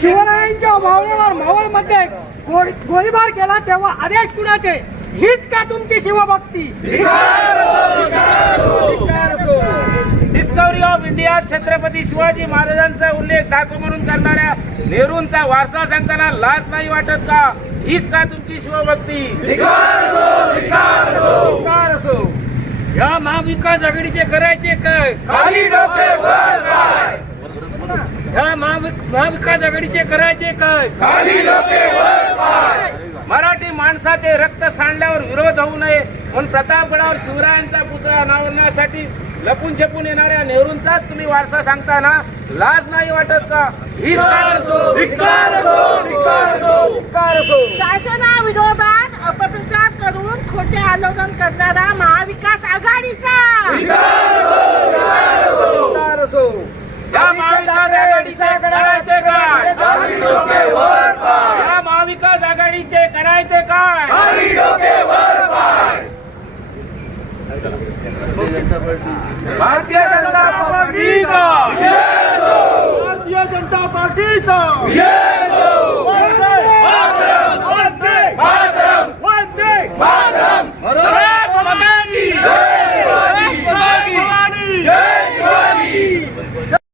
शिवरायांच्या मावळीवर मावळमध्ये गोळी- गोळीबार केला तेव्हा आदेश कुणाचे? हीच का तुमची शिवभक्ती? Discovery of India Chhatrapati Shivaji महाराजांचा उल्लेख धातू म्हणून करणाऱ्या नेहरूंचा वारसा सांगताना लाज नाही वाटत का? हीच का तुमची शिवभक्ती? या महाविकास आघाडीचे करायचे काय? खाली डोके वर. महाविकास आघाडीचे करायचे काय? खाली डोके वर पाय. मराठी माणसाचे रक्त सांडल्यावर विरोध होऊ नये म्हणून प्रतापगडावर शिवरायांचा पुतळा अनावरणासाठी लपून छपून येणाऱ्या नेहरूंचाच तुम्ही वारसा सांगताना लाज नाही वाटत का? असो. शासनाविरोधात अपप्रचार करून खोटे आंदोलन करणारा महाविकास आघाडीचा धिक्कार असो या महाविकास आघाडीचे करायचे काय खाली डोके वर पाय या महाविकास करायचे काय? भारतीय जनता